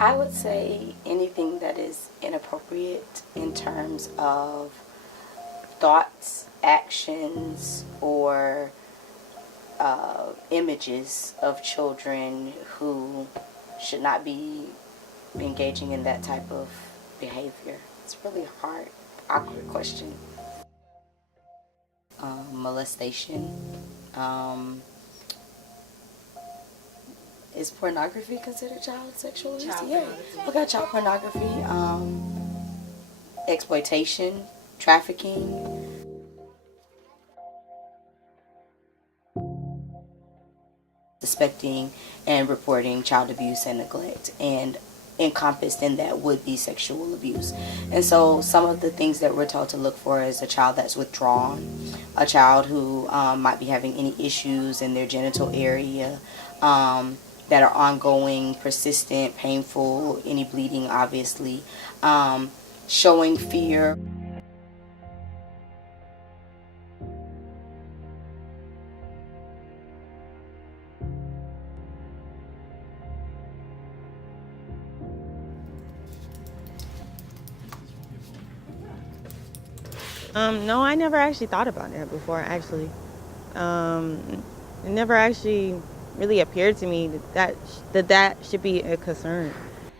I would say anything that is inappropriate in terms of thoughts, actions, or images of children who should not be engaging in that type of behavior. It's really a hard, awkward question. Molestation. Is pornography considered child sexual abuse? Yeah. Okay, child pornography, exploitation, trafficking. Suspecting and reporting child abuse and neglect, and encompassed in that would be sexual abuse. And so some of the things that we're told to look for is a child that's withdrawn, a child who might be having any issues in their genital area, that are ongoing, persistent, painful, any bleeding obviously, showing fear. No, I never actually thought about that before, actually. It never actually really appeared to me that should be a concern.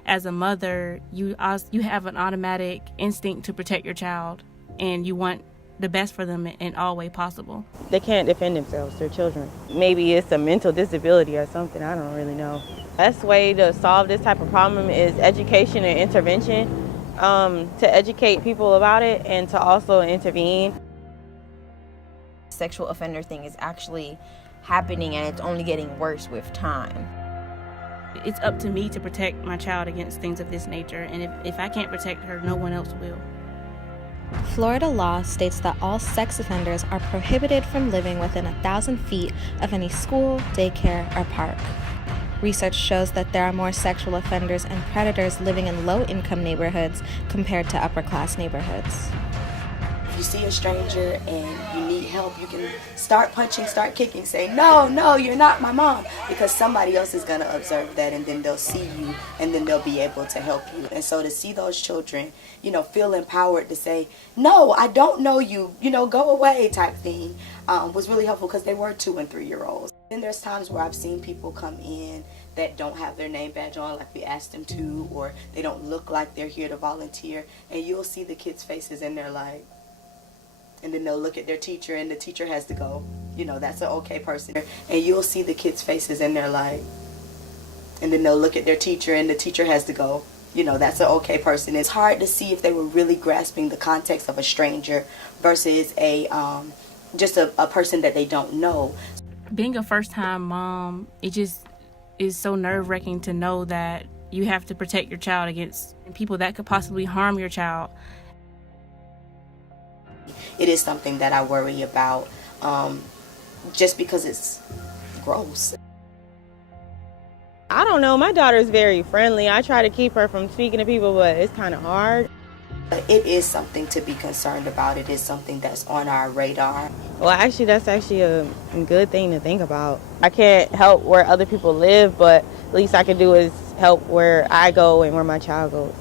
As a mother, you have an automatic instinct to protect your child, and you want the best for them in all way possible. They can't defend themselves, they're children. Maybe it's a mental disability or something, I don't really know. Best way to solve this type of problem is education and intervention, to educate people about it and to also intervene. Sexual offender thing is actually happening, and it's only getting worse with time. It's up to me to protect my child against things of this nature, and if I can't protect her, no one else will. Florida law states that all sex offenders are prohibited from living within 1,000 feet of any school, daycare, or park. Research shows that there are more sexual offenders and predators living in low-income neighborhoods compared to upper-class neighborhoods. If you see a stranger and you need help, you can start punching, start kicking, say, no, you're not my mom, because somebody else is going to observe that, and then they'll see you, and then they'll be able to help you. And so to see those children, feel empowered to say, no, I don't know you, go away type thing, was really helpful, because they were 2- and 3-year-olds. And there's times where I've seen people come in that don't have their name badge on like we asked them to, or they don't look like they're here to volunteer, and you'll see the kids' faces and they're like, and then they'll look at their teacher and the teacher has to go, that's an okay person. And you'll see the kids' faces and they're like, and then they'll look at their teacher and the teacher has to go, that's an okay person. It's hard to see if they were really grasping the context of a stranger versus just a person that they don't know. Being a first-time mom, it just is so nerve-wracking to know that you have to protect your child against people that could possibly harm your child. It is something that I worry about, just because it's gross. I don't know, my daughter's very friendly. I try to keep her from speaking to people, but it's kind of hard. It is something to be concerned about. It is something that's on our radar. Well, actually, that's actually a good thing to think about. I can't help where other people live, but at least I can do is help where I go and where my child goes.